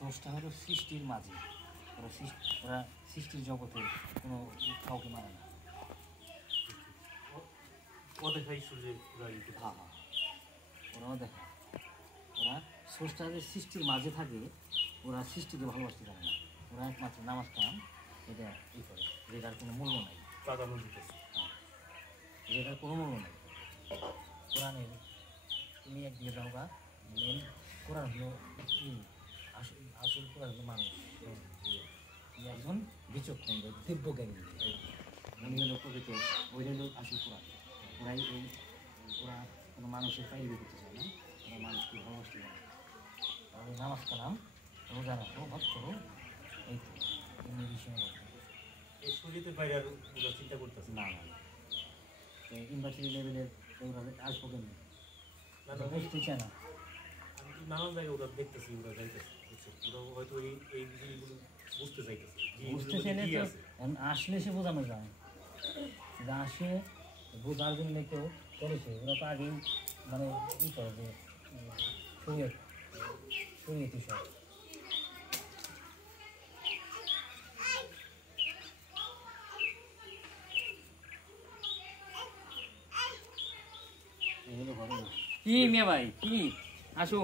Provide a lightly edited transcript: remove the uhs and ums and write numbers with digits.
সোর্সটা হলো সৃষ্টির মাঝে, ওরা সৃষ্টির জগতে কোনো কাউকে মানে না। অদেখাই সূর্যের হ্যাঁ হ্যাঁ, ওরাও দেখা, ওরা স্রষ্টাদের সৃষ্টির মাঝে থাকে, ওরা সৃষ্টিকে ভালোবাসতে পারে না। ওরা একমাত্র নামাজ কালাম এটা ই করে, যেটার কোনো মূল্য নাই। প্রাধান্য দিতেছে। হ্যাঁ, যেটার কোনো মূল্য নাই। কোরআনের তুমি একদিকে যাও গা, মেন কোরআন হলো আসল কোরআন হলো মানুষ। একজন বিচক্ষণ দিব্যজ্ঞানী, উনি হলো প্রকৃত, ওই হলো আসল কোরআন। ওরাই ওরা কোনো মানুষের পাইবে করতে চায় না, ওরা মানুষকে ভালোবাসতে চায় না। তাহলে নামাজ কালাম রোজা রাখো, হজ করো, এই তো এমনি বিষয়। এই শরীরের বাইরে আর ওরা চিন্তা করতেছে না না, ইউনিভার্সিটি লেভেলের ওরা আসবো কেমনি, বুঝতে চায় না। আমি তো নানান জায়গায় ওরা দেখতেছি, ওরা যাইতেছে, ওরা হয়তো এই জিনিসগুলো বুঝতে চাইতেছে, বুঝতে চাইলে তো আসলে সে বোঝানো যায়, যা আসে বোঝার জন্য কেউ করেছে, ওরা তো আগেই মানে ই করে যে শরীয়তি সব। কি মেয়ে ভাই, কি আসো।